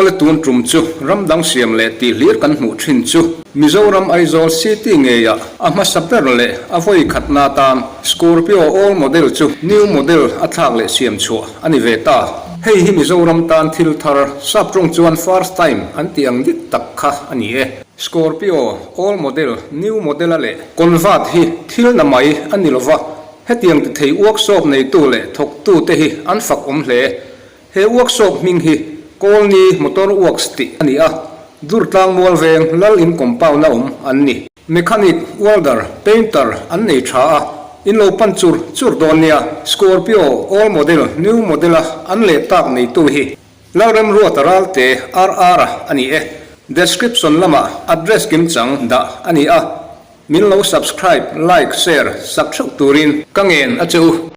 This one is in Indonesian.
ole tun trum chu ramdang siam le ti hlir kan hmu thin chu Mizoram Aizawl City ngeya ama saper le avoi khatna tan Scorpio all model chu new model athak le siam chu ani ve ta hei hi Mizoram tan thil thar saptung chuan first time an tiang dik tak kha ani e Scorpio all model new model ale convert hi thil na mai ani lova hetiang ti thei workshop nei tu le thok tu te hi an fak hle he workshop ming hi Kolni Motor Works ti ani a durtlang mual veng lal in compound na anni mechanic welder painter an nei tha a in lo pan chur donia Scorpio all model new model an le tak nei tu hi laram ruataral te RR ani e description lama address kim chang da ani a min lo subscribe like share sakthuk turin kangen acheu